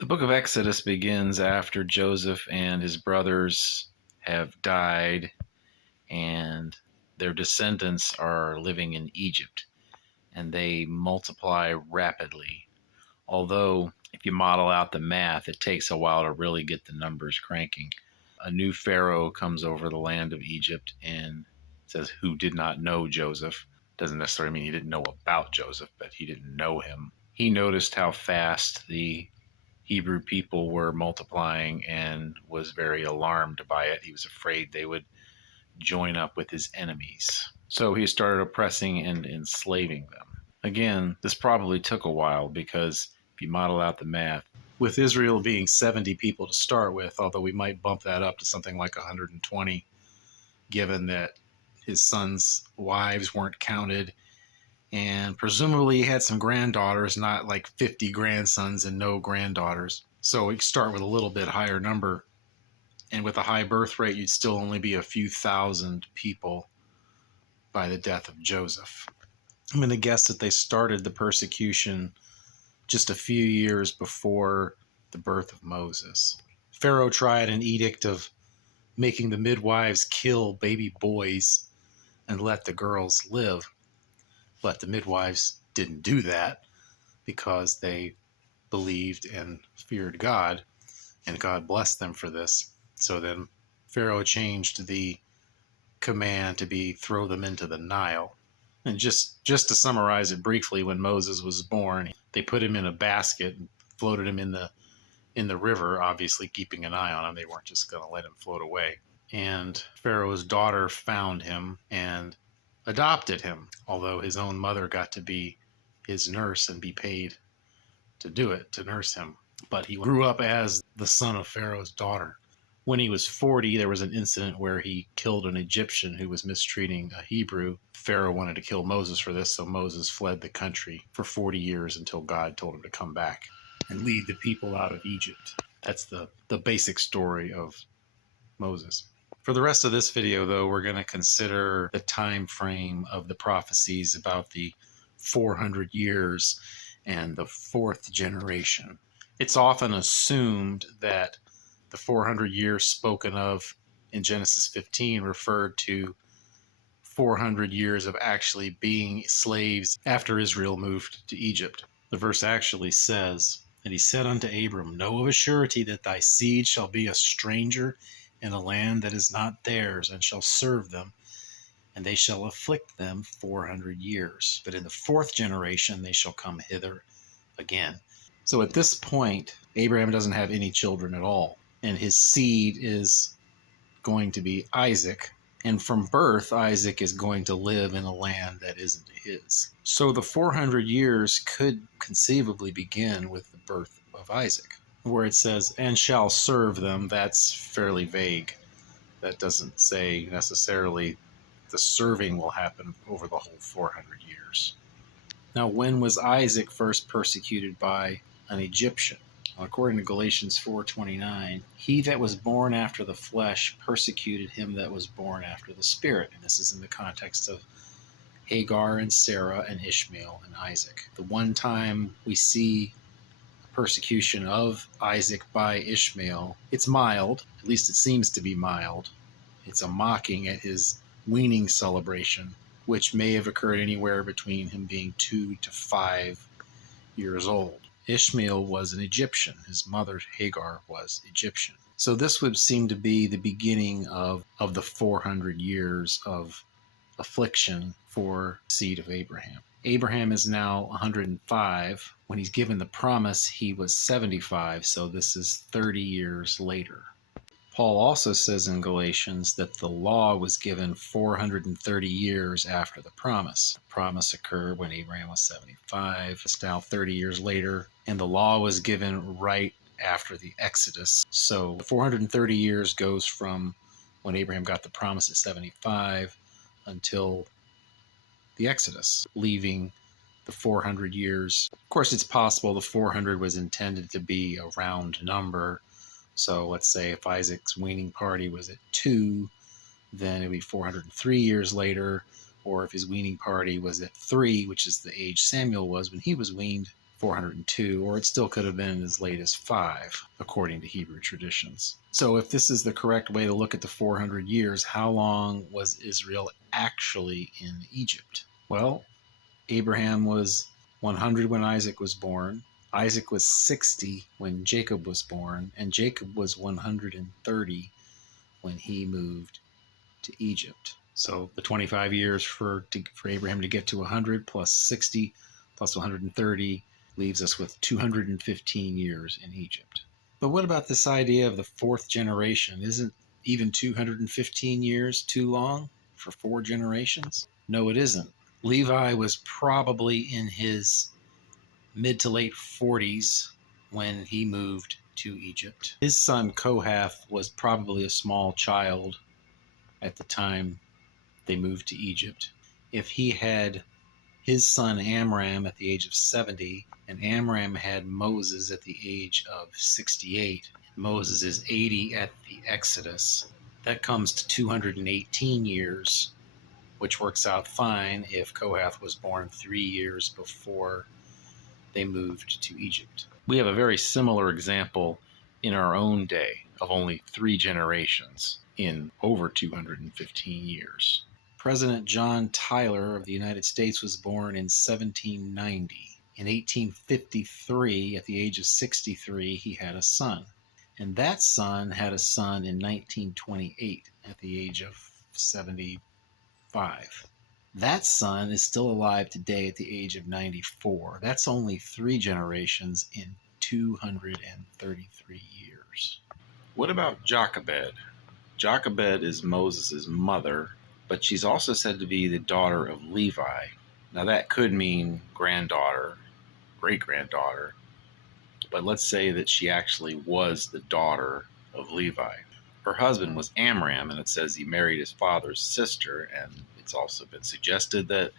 The book of Exodus begins after Joseph and his brothers have died and their descendants are living in Egypt and they multiply rapidly. Although, if you model out the math, it takes a while to really get the numbers cranking. A new Pharaoh comes over the land of Egypt and says, who did not know Joseph. Doesn't necessarily mean he didn't know about Joseph, but he didn't know him. He noticed how fast the Hebrew people were multiplying and was very alarmed by it. He was afraid they would join up with his enemies. So he started oppressing and enslaving them. Again, this probably took a while because if you model out the math, with Israel being 70 people to start with, although we might bump that up to something like 120, given that his sons' wives weren't counted. And presumably he had some granddaughters, not like 50 grandsons and no granddaughters. So we start with a little bit higher number. And with a high birth rate, you'd still only be a few thousand people by the death of Joseph. I'm going to guess that they started the persecution just a few years before the birth of Moses. Pharaoh tried an edict of making the midwives kill baby boys and let the girls live. But the midwives didn't do that because they believed and feared God, and God blessed them for this. So then Pharaoh changed the command to be throw them into the Nile. And just to summarize it briefly, when Moses was born, they put him in a basket and floated him in the river, obviously keeping an eye on him. They weren't just going to let him float away. And Pharaoh's daughter found him and adopted him, although his own mother got to be his nurse and be paid to do it, to nurse him. But he grew up as the son of Pharaoh's daughter. When he was 40, there was an incident where he killed an Egyptian who was mistreating a Hebrew. Pharaoh wanted to kill Moses for this, so Moses fled the country for 40 years until God told him to come back and lead the people out of Egypt. That's the basic story of Moses. For the rest of this video, though, we're going to consider the time frame of the prophecies about the 400 years and the fourth generation. It's often assumed that the 400 years spoken of in Genesis 15 referred to 400 years of actually being slaves after Israel moved to Egypt. The verse actually says, "And he said unto Abram, Know of a surety that thy seed shall be a stranger in a land that is not theirs, and shall serve them, and they shall afflict them 400 years. But in the fourth generation they shall come hither again." So at this point, Abraham doesn't have any children at all, and his seed is going to be Isaac. And from birth, Isaac is going to live in a land that isn't his. So the 400 years could conceivably begin with the birth of Isaac. Where it says, "and shall serve them," that's fairly vague. That doesn't say necessarily the serving will happen over the whole 400 years. Now, when was Isaac first persecuted by an Egyptian? According to Galatians 4:29, "He that was born after the flesh persecuted him that was born after the spirit." And this is in the context of Hagar and Sarah and Ishmael and Isaac. The one time we see persecution of Isaac by Ishmael, it's mild, at least it seems to be mild. It's a mocking at his weaning celebration, which may have occurred anywhere between him being 2 to 5 years old. Ishmael was an Egyptian. His mother, Hagar, was Egyptian. So this would seem to be the beginning of the 400 years of affliction for the seed of Abraham. Abraham is now 105. When he's given the promise, he was 75, so this is 30 years later. Paul also says in Galatians that the law was given 430 years after the promise. The promise occurred when Abraham was 75. It's now 30 years later, and the law was given right after the Exodus. So 430 years goes from when Abraham got the promise at 75 until the Exodus, leaving the 400 years. Of course, it's possible the 400 was intended to be a round number. So let's say if Isaac's weaning party was at 2, then it would be 403 years later. Or if his weaning party was at 3, which is the age Samuel was when he was weaned, 402, or it still could have been as late as 5, according to Hebrew traditions. So, if this is the correct way to look at the 400 years, how long was Israel actually in Egypt? Well, Abraham was 100 when Isaac was born. Isaac was 60 when Jacob was born, and Jacob was 130 when he moved to Egypt. So the 25 years for Abraham to get to 100 plus 60 plus 130 leaves us with 215 years in Egypt. But what about this idea of the fourth generation? Isn't even 215 years too long for 4 generations? No, it isn't. Levi was probably in his mid to late 40s when he moved to Egypt. His son Kohath was probably a small child at the time they moved to Egypt. If he had his son Amram at the age of 70, and Amram had Moses at the age of 68, Moses is 80 at the Exodus, that comes to 218 years, which works out fine if Kohath was born 3 years before they moved to Egypt. We have a very similar example in our own day of only 3 generations in over 215 years. President John Tyler of the United States was born in 1790. In 1853, at the age of 63, he had a son. And that son had a son in 1928 at the age of 75. That son is still alive today at the age of 94. That's only 3 generations in 233 years. What about Jochebed? Jochebed is Moses' mother, but she's also said to be the daughter of Levi. Now that could mean granddaughter, great-granddaughter, but let's say that she actually was the daughter of Levi. Her husband was Amram, and it says he married his father's sister, and it's also been suggested that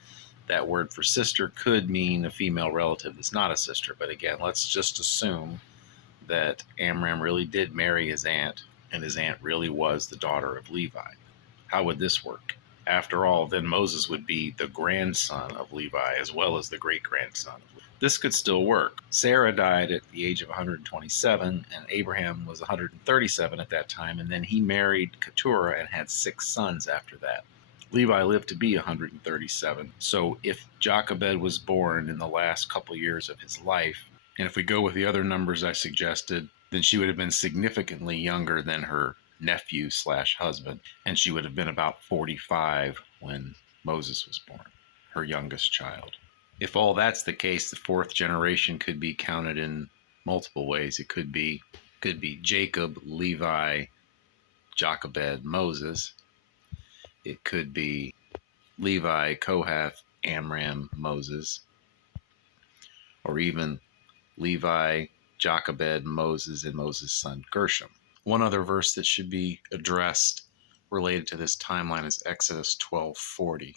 that word for sister could mean a female relative that's not a sister. But again, let's just assume that Amram really did marry his aunt, and his aunt really was the daughter of Levi. How would this work? After all, then Moses would be the grandson of Levi as well as the great-grandson. This could still work. Sarah died at the age of 127, and Abraham was 137 at that time, and then he married Keturah and had 6 sons after that. Levi lived to be 137. So if Jochebed was born in the last couple years of his life, and if we go with the other numbers I suggested, then she would have been significantly younger than her nephew/husband, and she would have been about 45 when Moses was born, her youngest child. If all that's the case, the 4th generation could be counted in multiple ways. It could be Jacob, Levi, Jochebed, Moses. It could be Levi, Kohath, Amram, Moses, or even Levi, Jochebed, Moses, and Moses' son Gershom. One other verse that should be addressed related to this timeline is Exodus 12:40.